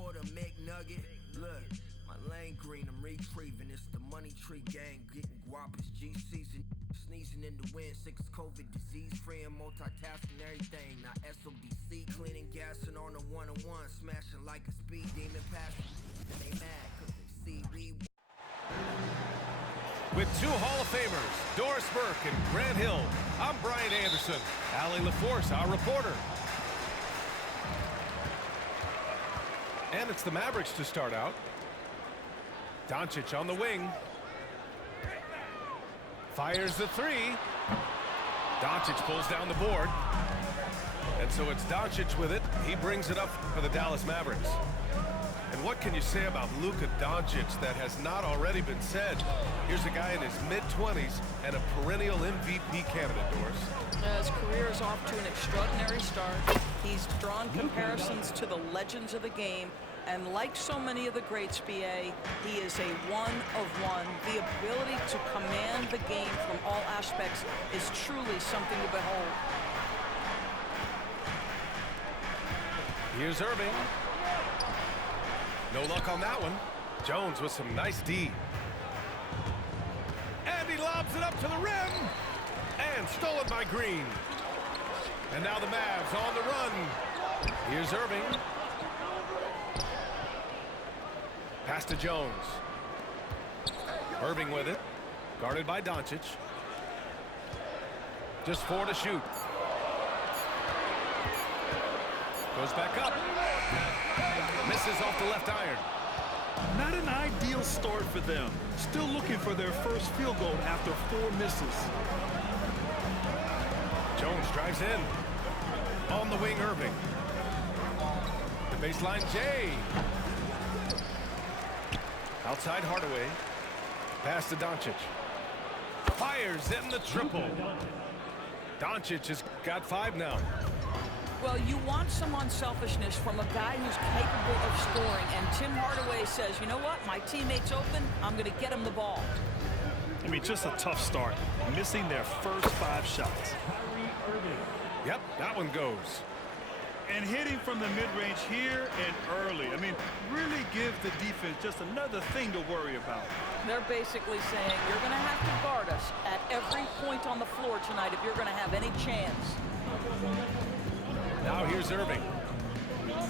quarter McNugget. Look, my lane green, I'm retrieving. It's the money tree gang, getting guap. It's G season. Sneezing in the wind, sick as COVID, disease free and multitasking everything. Now SODC, cleaning gas and on the one-on-one, smashing like a speed demon passing. They mad cause they see we. With two Hall of Famers, Doris Burke and Grant Hill, I'm Brian Anderson. Allie LaForce, our reporter. And it's the Mavericks to start out. Doncic on the wing. Fires the three. Doncic pulls down the board. And so it's Doncic with it. He brings it up for the Dallas Mavericks. And what can you say about Luka Doncic that has not already been said? Here's a guy in his mid-20s and a perennial MVP candidate, Doris. His career is off to an extraordinary start. He's drawn comparisons to the legends of the game. And like so many of the greats, BA, he is a one-of-one. The ability to command the game from all aspects is truly something to behold. Here's Irving. No luck on that one. Jones with some nice D. And he lobs it up to the rim. And stolen by Green. And now the Mavs on the run. Here's Irving. Pass to Jones. Irving with it. Guarded by Doncic. Just 4 to shoot. Goes back up. Misses off the left iron. Not an ideal start for them. Still looking for their first field goal after 4 misses. Jones drives in. On the wing, Irving. The baseline, Jay. Outside Hardaway. Pass to Doncic. Fires in the triple. Doncic has got 5 now. Well, you want some unselfishness from a guy who's capable of scoring. And Tim Hardaway says, you know what? My teammate's open. I'm going to get him the ball. I mean, just a tough start. Missing their first 5 shots. Yep, that one goes. And hitting from the mid-range here and early. I mean, really give the defense just another thing to worry about. They're basically saying, you're going to have to guard us at every point on the floor tonight if you're going to have any chance. Now here's Irving.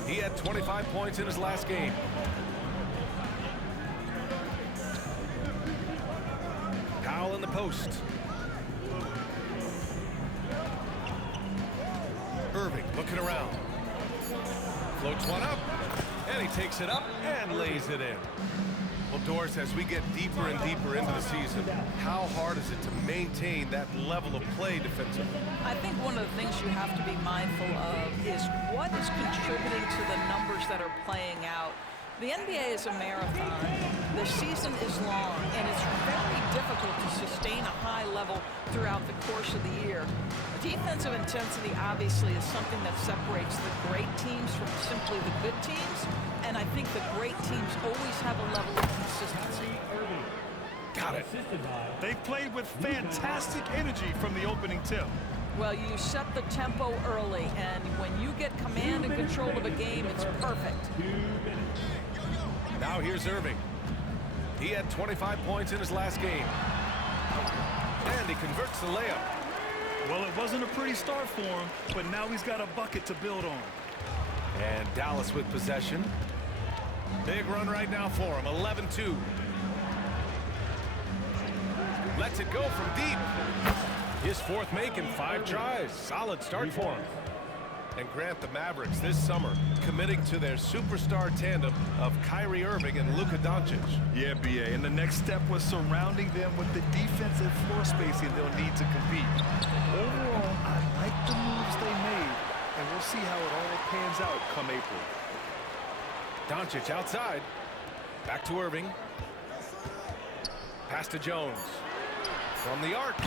He had 25 points in his last game. Powell in the post. Irving looking around. Floats one up, and he takes it up and lays it in. Well, Doris, as we get deeper and deeper into the season, how hard is it to maintain that level of play defensively? I think one of the things you have to be mindful of is what is contributing to the numbers that are playing out. The NBA is a marathon. The season is long, and it's very difficult to sustain a high level throughout the course of the year. Defensive intensity, obviously, is something that separates the great teams from simply the good teams, and I think the great teams always have a level of consistency. Got it. They've played with fantastic energy from the opening tip. Well, you set the tempo early, and when you get command and control of a game, it's perfect. Now here's Irving. He had 25 points in his last game. And he converts the layup. Well, it wasn't a pretty start for him, but now he's got a bucket to build on. And Dallas with possession. Big run right now for him, 11-2. Lets it go from deep. His 4th make in 5 tries. Solid start for him. And Grant, the Mavericks this summer committing to their superstar tandem of Kyrie Irving and Luka Doncic. Yeah, BA, and the next step was surrounding them with the defensive floor spacing they'll need to compete. Overall, I like the moves they made, and we'll see how it all pans out come April. Doncic outside. Back to Irving. Pass to Jones. From the arc.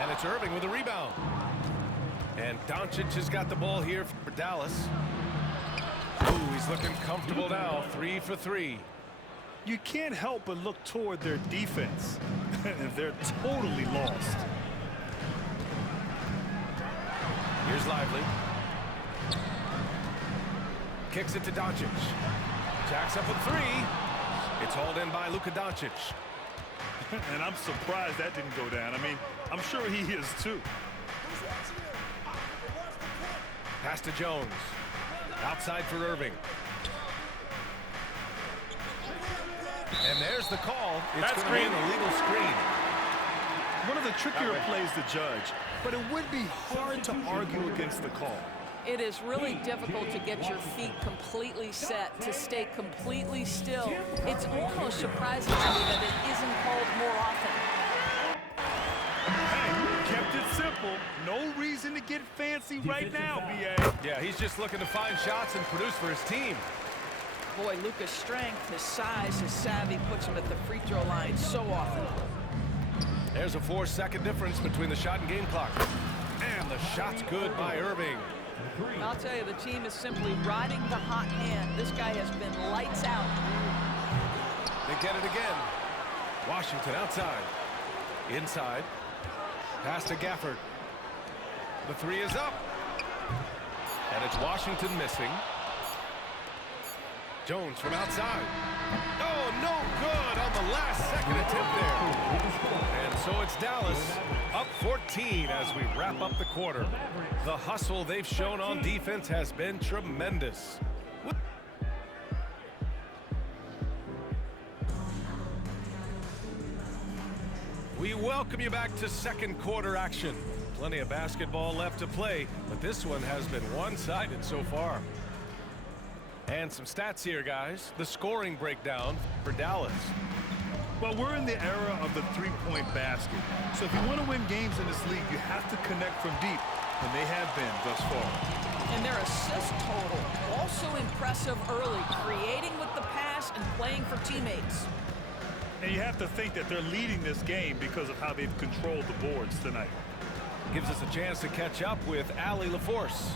And it's Irving with a rebound. And Doncic has got the ball here for Dallas. Ooh, he's looking comfortable now. 3 for 3. You can't help but look toward their defense. They're totally lost. Here's Lively. kicks it to Doncic. Jacks up a three. It's hauled in by Luka Doncic. And I'm surprised that didn't go down. I mean, I'm sure he is too. Pass to Jones. Outside for Irving. And there's the call. It's going to be an illegal screen. One of the trickier plays to judge, but it would be hard to argue against the call. It is really difficult to get your feet completely set, to stay completely still. It's almost surprising to me that it isn't called more often. Hey, kept it simple. No reason to get fancy right now, B.A. Yeah, he's just looking to find shots and produce for his team. Boy, Luka's strength, his size, his savvy puts him at the free throw line so often. There's a 4-second difference between the shot and game clock. And the shot's good by Irving. I'll tell you, the team is simply riding the hot hand. This guy has been lights out. They get it again. Washington outside. Inside. Pass to Gafford. The three is up. And it's Washington missing. Jones from outside. Oh, no good on the last second attempt there. And so it's Dallas up 14 as we wrap up the quarter. The hustle they've shown on defense has been tremendous. We welcome you back to second quarter action. Plenty of basketball left to play, but this one has been one-sided so far. And some stats here, guys. The scoring breakdown for Dallas. Well, we're in the era of the three-point basket. So if you want to win games in this league, you have to connect from deep, and they have been thus far. And their assist total, also impressive early, creating with the pass and playing for teammates. And you have to think that they're leading this game because of how they've controlled the boards tonight. Gives us a chance to catch up with Allie LaForce.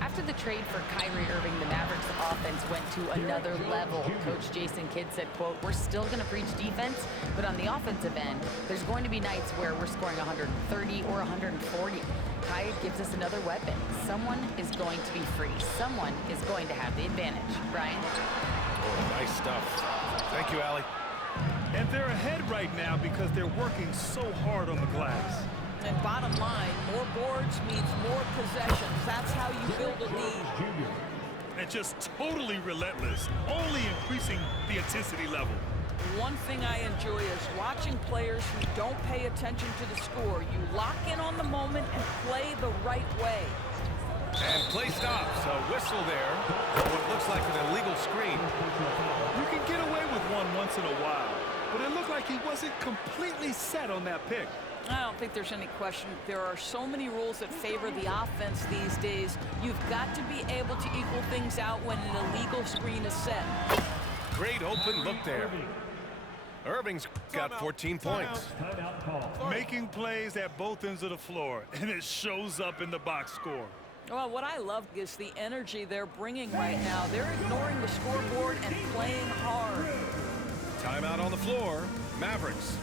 After the trade for Kyrie Irving, the Mavericks offense went to another level. Coach Jason Kidd said, quote, "We're still going to preach defense, but on the offensive end, there's going to be nights where we're scoring 130 or 140. Kai gives us another weapon. Someone is going to be free. Someone is going to have the advantage." Brian? Oh, nice stuff. Thank you, Allie. And they're ahead right now because they're working so hard on the glass. And bottom line, more boards means more possessions. That's how you build a lead. And just totally relentless, only increasing the intensity level. One thing I enjoy is watching players who don't pay attention to the score. You lock in on the moment and play the right way. And play stops. A whistle there. What looks like an illegal screen. You can get away with one once in a while, but it looked like he wasn't completely set on that pick. I don't think there's any question. There are so many rules that favor the offense these days. You've got to be able to equal things out when an illegal screen is set. Great open look there. Irving's got 14 points. Making plays at both ends of the floor, and it shows up in the box score. Well, what I love is the energy they're bringing right now. They're ignoring the scoreboard and playing hard. Timeout on the floor. Mavericks.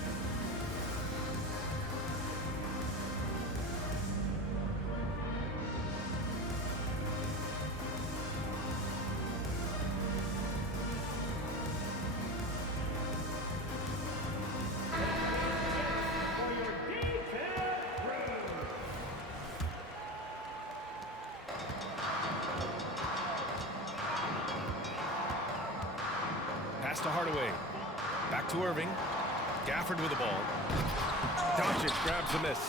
Pass to Hardaway. Back to Irving. Gafford with the ball. Doncic grabs a miss.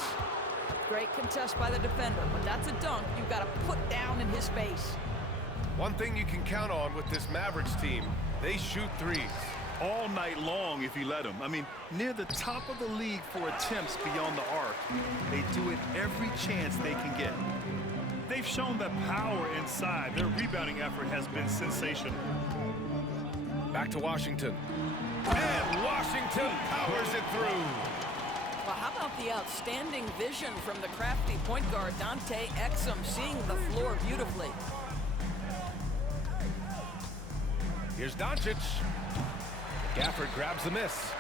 Great contest by the defender, but that's a dunk you've got to put down in his face. One thing you can count on with this Mavericks team, they shoot threes. All night long if you let them. I mean, near the top of the league for attempts beyond the arc. They do it every chance they can get. They've shown that power inside. Their rebounding effort has been sensational. Back to Washington. And Washington powers it through. Well, how about the outstanding vision from the crafty point guard, Dante Exum, seeing the floor beautifully. Here's Doncic. Gafford grabs the miss.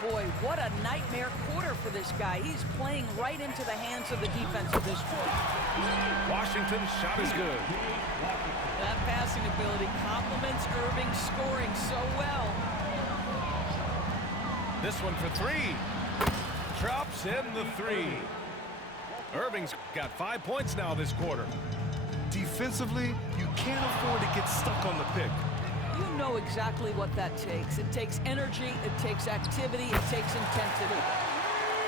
Boy, what a nightmare quarter for this guy. He's playing right into the hands of the defense at this point. Washington's shot is good. That passing ability complements Irving's scoring so well. This one for three. Drops in the three. Irving's got 5 points now this quarter. Defensively, you can't afford to get stuck on the pick. You know exactly what that takes. It takes energy, it takes activity, it takes intensity.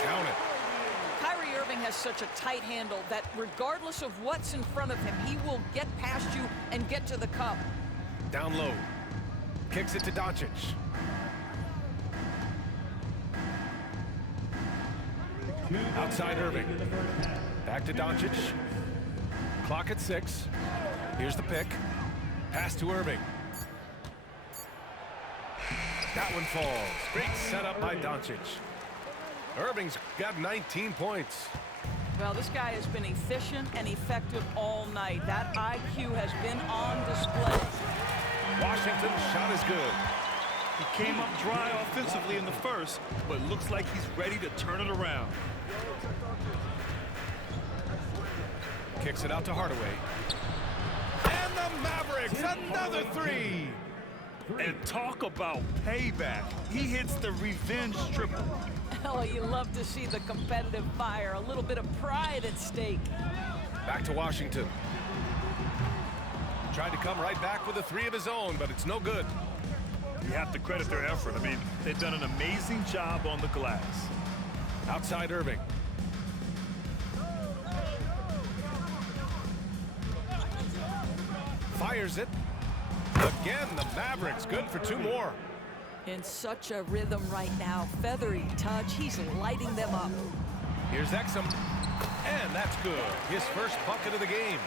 Count it. Kyrie Irving has such a tight handle that regardless of what's in front of him, he will get past you and get to the cup. Down low. Kicks it to Doncic. Outside Irving. Back to Doncic. Clock at 6. Here's the pick. Pass to Irving. That one falls. Great setup by Doncic. Irving's got 19 points. Well, this guy has been efficient and effective all night. That IQ has been on display. Washington's shot is good. He came up dry offensively in the first, but looks like he's ready to turn it around. Kicks it out to Hardaway. And the Mavericks, another three. And talk about payback. He hits the revenge triple. Oh, you love to see the competitive fire. A little bit of pride at stake. Back to Washington. Tried to come right back with a three of his own, but it's no good. You have to credit their effort. I mean, they've done an amazing job on the glass. Outside Irving. Fires it. Again, the Mavericks good for two more. In such a rhythm right now. Feathery touch. He's lighting them up. Here's Exum. And that's good. His first bucket of the game.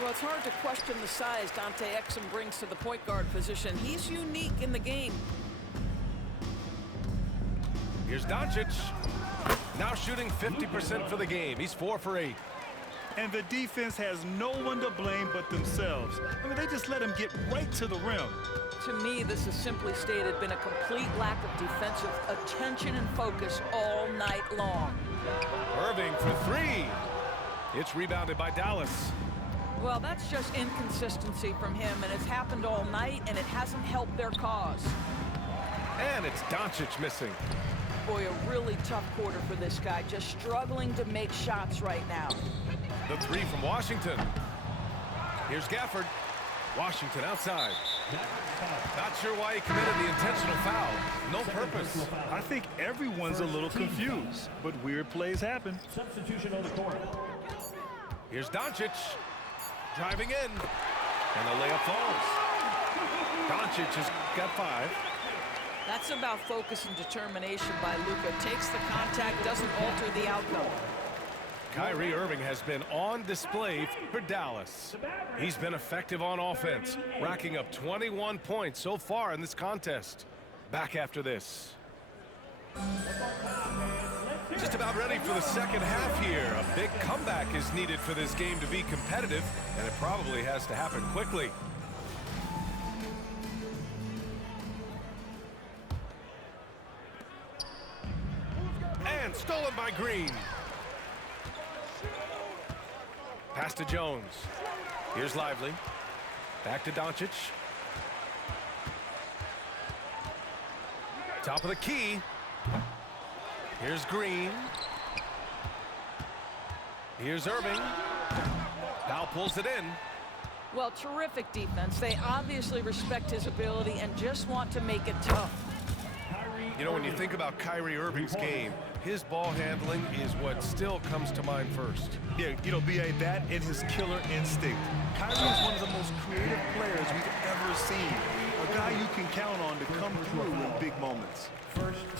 Well, it's hard to question the size Dante Exum brings to the point guard position. He's unique in the game. Here's Doncic. Now shooting 50% for the game. He's 4 for 8. And the defense has no one to blame but themselves. I mean, they just let him get right to the rim. To me, this has simply stated been a complete lack of defensive attention and focus all night long. Irving for three. It's rebounded by Dallas. Well, that's just inconsistency from him, and it's happened all night, and it hasn't helped their cause. And it's Doncic missing. Boy, a really tough quarter for this guy, just struggling to make shots right now. The three from Washington. Here's Gafford. Washington outside. Not sure why he committed the intentional foul. No purpose. I think everyone's a little confused, but weird plays happen. Substitution on the court. Here's Doncic. Driving in. And the layup falls. Doncic has got 5. That's about focus and determination by Luka. Takes the contact, doesn't alter the outcome. Kyrie Irving has been on display for Dallas. He's been effective on offense, racking up 21 points so far in this contest. Back after this. Just about ready for the second half here. A big comeback is needed for this game to be competitive, and it probably has to happen quickly. And stolen by Green. Pass to Jones. Here's Lively. Back to Doncic. Top of the key. Here's Green. Here's Irving. Powell pulls it in. Well, terrific defense. They obviously respect his ability and just want to make it tough. You know, when you think about Kyrie Irving's game, his ball handling is what still comes to mind first. Yeah, you know, B.A., that and his killer instinct. Kyrie is one of the most creative players we've ever seen. A guy you can count on to come through in big moments.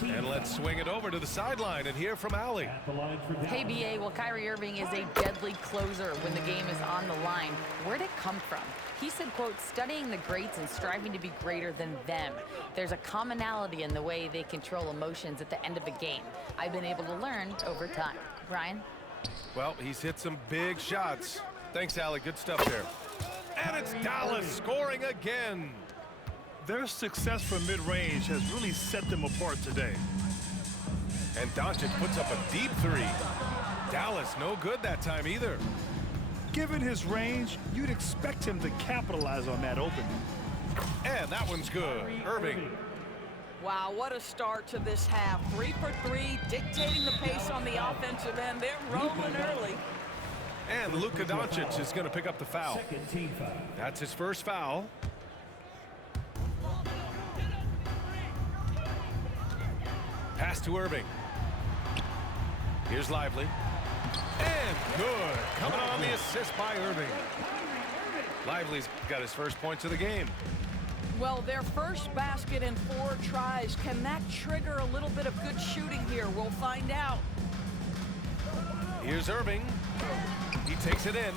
And let's swing it over to the sideline and hear from Allie. Hey, B.A., well, Kyrie Irving is a deadly closer when the game is on the line. Where'd it come from? He said, quote, studying the greats and striving to be greater than them. There's a commonality in the way they control emotions at the end of a game. I've been able to learn over time. Brian? Well, he's hit some big shots. Thanks, Allie. Good stuff there. And it's Dallas scoring again. Their success from mid-range has really set them apart today. And Doncic puts up a deep three. Dallas no good that time either. Given his range, you'd expect him to capitalize on that opening. And that one's good. Irving. Wow, what a start to this half. 3 for 3, dictating the pace on the offensive end. They're rolling early. And Luka Doncic is going to pick up the foul. That's his first foul. Pass to Irving. Here's Lively. And good. Coming on the assist by Irving. Lively's got his first points of the game. Well, their first basket in 4 tries. Can that trigger a little bit of good shooting here? We'll find out. Here's Irving. He takes it in.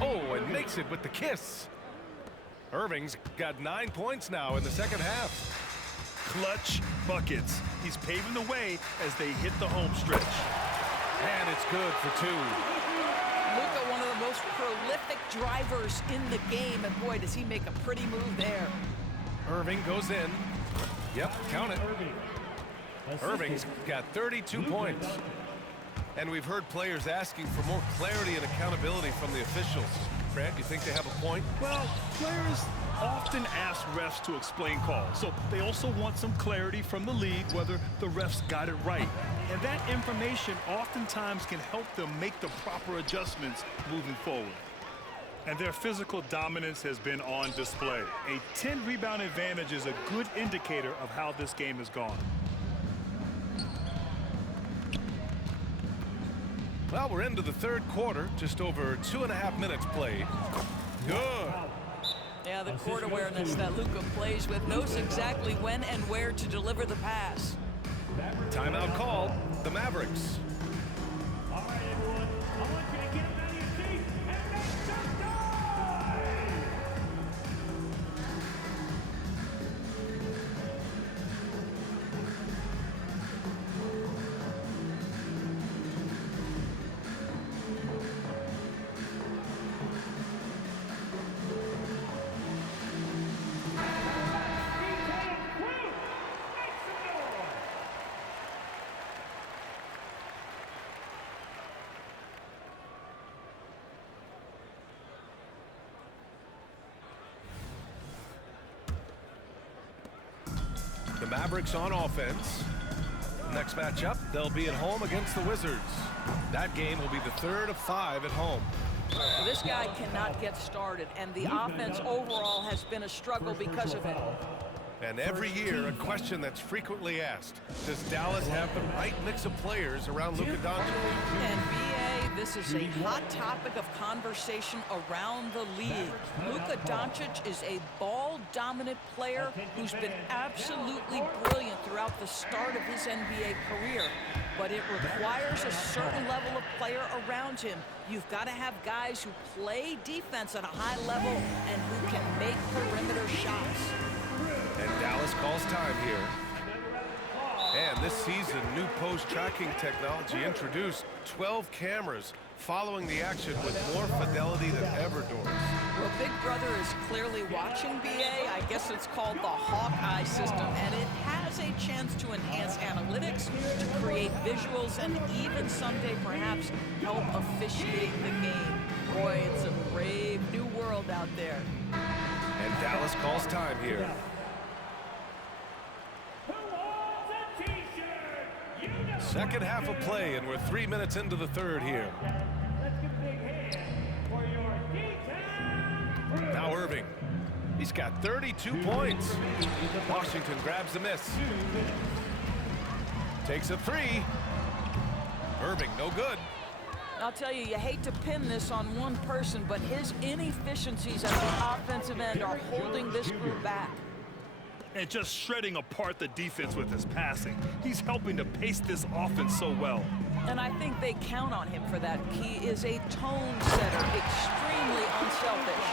Oh, and makes it with the kiss. Irving's got 9 points now in the second half. Clutch buckets. He's paving the way as they hit the home stretch. And it's good for 2. Luka, one of the most prolific drivers in the game, and boy, does he make a pretty move there. Irving goes in. Yep, count it. Irving's got 32 points. And we've heard players asking for more clarity and accountability from the officials. Grant, you think they have a point? Well, players often ask refs to explain calls, so they also want some clarity from the league whether the refs got it right. And that information oftentimes can help them make the proper adjustments moving forward. And their physical dominance has been on display. A 10-rebound advantage is a good indicator of how this game has gone. Well, we're into the third quarter, just over 2.5 minutes played. Good. Yeah, the court awareness that Luka plays with, knows exactly when and where to deliver the pass. Timeout called. The Mavericks. All right, everyone. I want you to get up out of your seat and make some noise! The Mavericks on offense. Next matchup, they'll be at home against the Wizards. That game will be the third of 5 at home. This guy cannot get started, and the offense overall has been a struggle because of it. And every year, a question that's frequently asked: does Dallas have the right mix of players around Luka Doncic? And BA, this is a hot topic of conversation around the league. Luka Doncic is a ball-dominant player who's been absolutely brilliant throughout the start of his NBA career. But it requires a certain level of player around him. You've got to have guys who play defense at a high level and who can make perimeter shots. And Dallas calls time here. And this season, new post-tracking technology introduced 12 cameras following the action with more fidelity than ever, Doris. Well, Big Brother is clearly watching, BA. I guess it's called the Hawkeye system, and it has a chance to enhance analytics, to create visuals, and even someday perhaps help officiate the game. Boy, it's a brave new world out there. And Dallas calls time here. Second half of play, and we're 3 minutes into the third here. Now Irving. He's got 32 points. Washington grabs the miss. Takes a 3. Irving, no good. I'll tell you, you hate to pin this on one person, but his inefficiencies at the offensive end are holding this group back. And just shredding apart the defense with his passing. He's helping to pace this offense so well. And I think they count on him for that. He is a tone setter, extremely unselfish.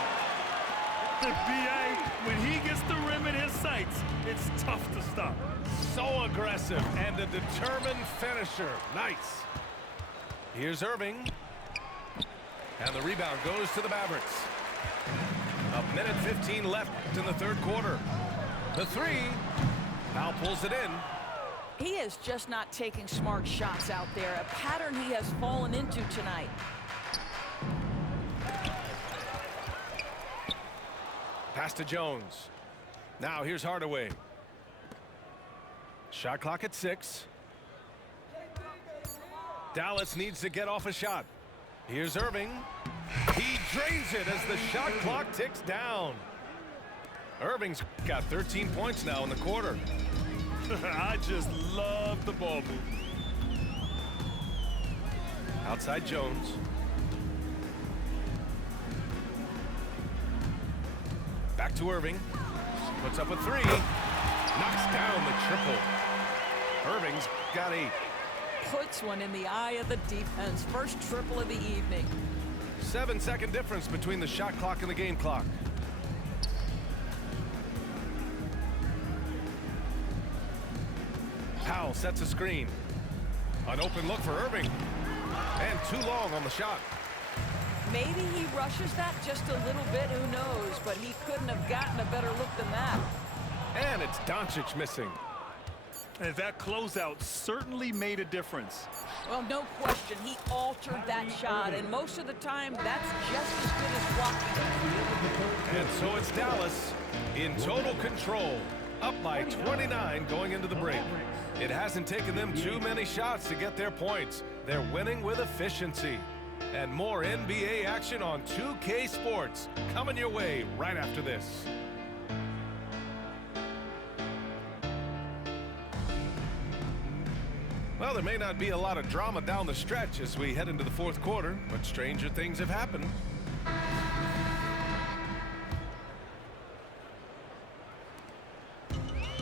The BA, when he gets the rim in his sights, it's tough to stop. So aggressive and a determined finisher. Nice. Here's Irving. And the rebound goes to the Mavericks. A minute 15 left in the third quarter. The three. Powell pulls it in. He is just not taking smart shots out there, a pattern he has fallen into tonight. Pass to Jones. Now here's Hardaway. Shot clock at 6. Dallas needs to get off a shot. Here's Irving. He drains it as the shot clock ticks down. Irving's got 13 points now in the quarter. I just love the ball movement. Outside Jones. Back to Irving. Puts up a 3. Knocks down the triple. Irving's got 8. Puts one in the eye of the defense. First triple of the evening. 7-second difference between the shot clock and the game clock. Powell sets a screen. An open look for Irving. And too long on the shot. Maybe he rushes that just a little bit, who knows, but he couldn't have gotten a better look than that. And it's Doncic missing. And that closeout certainly made a difference. Well, no question, he altered that shot, and most of the time, that's just as good as blocking. And so it's Dallas in total control, up by 29 going into the break. It hasn't taken them too many shots to get their points. They're winning with efficiency. And more NBA action on 2K Sports coming your way right after this. Well, there may not be a lot of drama down the stretch as we head into the fourth quarter, but stranger things have happened.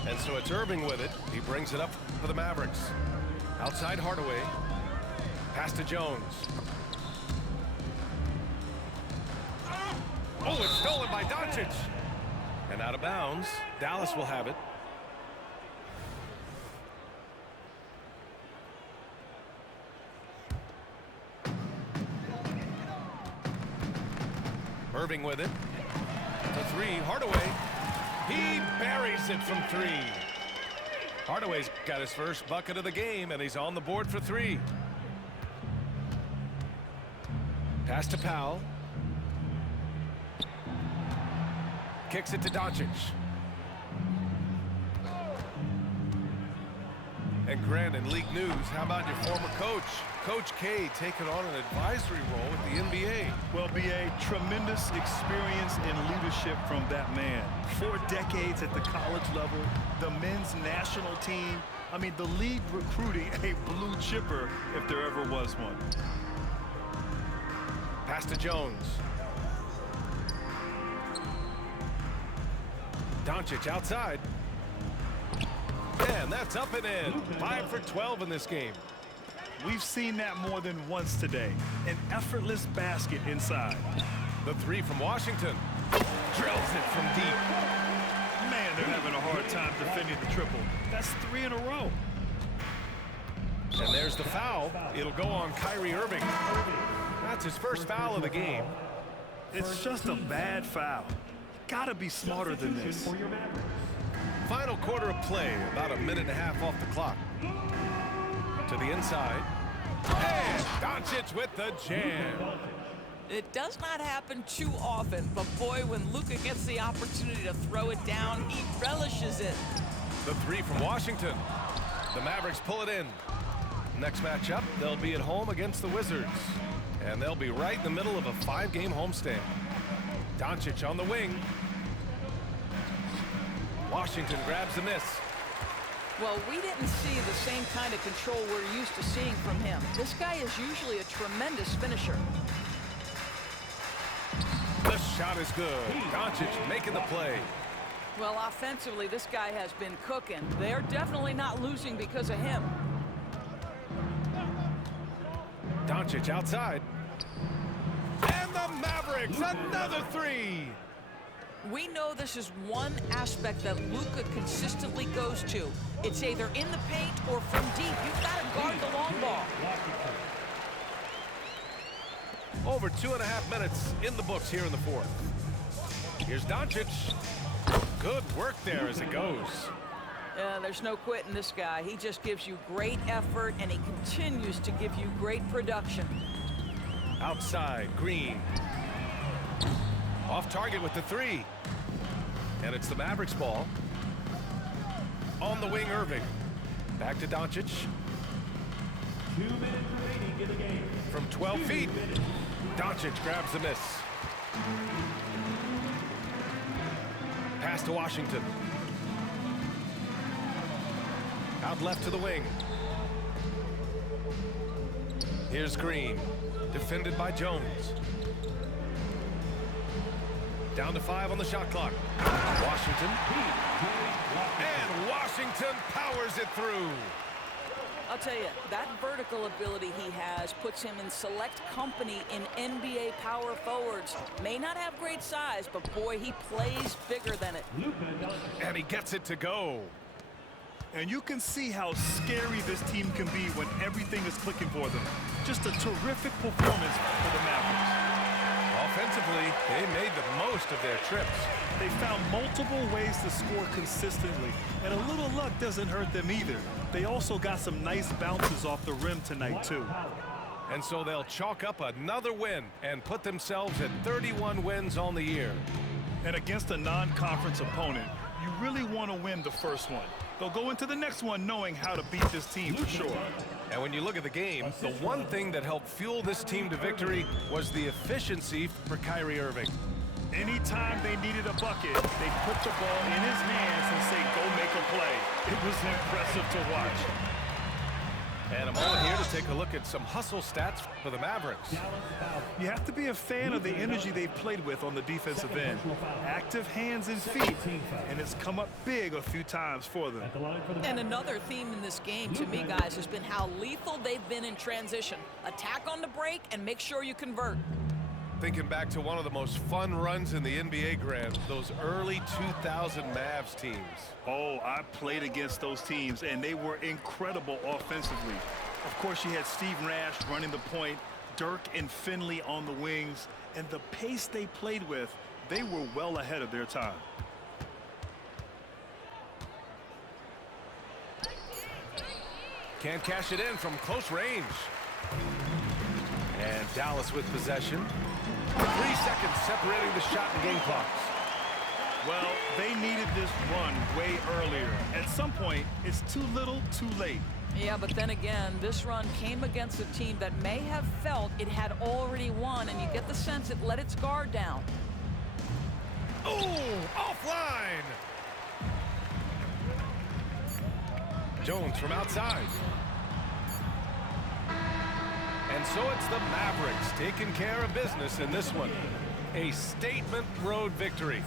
And so it's Irving with it. He brings it up for the Mavericks. Outside Hardaway. Pass to Jones. Oh, it's stolen by Doncic. And out of bounds. Dallas will have it. Irving with it. The 3, Hardaway. He buries it from 3. Hardaway's got his first bucket of the game, and he's on the board for 3. Pass to Powell. Kicks it to Doncic. And Grandin, League News, how about your former coach? Coach K taking on an advisory role with the NBA. Well, B.A., tremendous experience and leadership from that man. 4 decades at the college level, the men's national team. I mean, the league recruiting a blue chipper if there ever was one. Pass to Jones. Doncic outside. And that's up and in. 5 for 12 in this game. We've seen that more than once today. An effortless basket inside. The 3 from Washington. Drills it from deep. Man, they're having a hard time defending the triple. That's 3 in a row. And there's the foul. It'll go on Kyrie Irving. That's his first foul of the game. It's just a bad foul. Gotta be smarter than this. Final quarter of play, about a minute and a half off the clock. To the inside. And Doncic with the jam. It does not happen too often, but boy, when Luka gets the opportunity to throw it down, he relishes it. The 3 from Washington. The Mavericks pull it in. Next matchup, they'll be at home against the Wizards. And they'll be right in the middle of a 5-game homestand. Doncic on the wing. Washington grabs the miss. Well, we didn't see the same kind of control we're used to seeing from him. This guy is usually a tremendous finisher. The shot is good. Doncic making the play. Well, offensively, this guy has been cooking. They're definitely not losing because of him. Doncic outside. And the Mavericks, another 3. We know this is one aspect that Luka consistently goes to. It's either in the paint or from deep. You've got to guard the long ball. Over 2.5 minutes in the books here in the fourth. Here's Doncic. Good work there as it goes. There's no quitting this guy. He just gives you great effort, and he continues to give you great production. Outside, Green. Off target with the three. And it's the Mavericks ball. On the wing, Irving. Back to Doncic. 2 minutes remaining in the game. From 12 feet. Doncic grabs the miss. Pass to Washington. Out left to the wing. Here's Green. Defended by Jones. Down to 5 on the shot clock. Washington. And Washington powers it through. I'll tell you, that vertical ability he has puts him in select company in NBA power forwards. May not have great size, but boy, he plays bigger than it. And he gets it to go. And you can see how scary this team can be when everything is clicking for them. Just a terrific performance for the Mavericks. Offensively, they made the most of their trips. They found multiple ways to score consistently, and a little luck doesn't hurt them either. They also got some nice bounces off the rim tonight, too. And so they'll chalk up another win and put themselves at 31 wins on the year. And against a non-conference opponent, you really want to win the first one. They'll go into the next one knowing how to beat this team for sure. And when you look at the game, the one thing that helped fuel this team to victory was the efficiency for Kyrie Irving. Anytime they needed a bucket, they put the ball in his hands and say, go make a play. It was impressive to watch. And a moment here to take a look at some hustle stats for the Mavericks. You have to be a fan of the energy they've played with on the defensive end. Active hands and feet, and it's come up big a few times for them. And another theme in this game, to me, guys, has been how lethal they've been in transition. Attack on the break and make sure you convert. Thinking back to one of the most fun runs in the NBA, Grant, those early 2000 Mavs teams. Oh, I played against those teams, and they were incredible offensively. Of course, you had Steve Nash running the point, Dirk and Finley on the wings, and the pace they played with, they were well ahead of their time. Can't cash it in from close range. And Dallas with possession. 3 seconds separating the shot and game clocks. Well, they needed this run way earlier. At some point, it's too little, too late. Yeah, but then again, this run came against a team that may have felt it had already won, and you get the sense it let its guard down. Oh, offline! Jones from outside. And so it's the Mavericks taking care of business in this one. A statement road victory.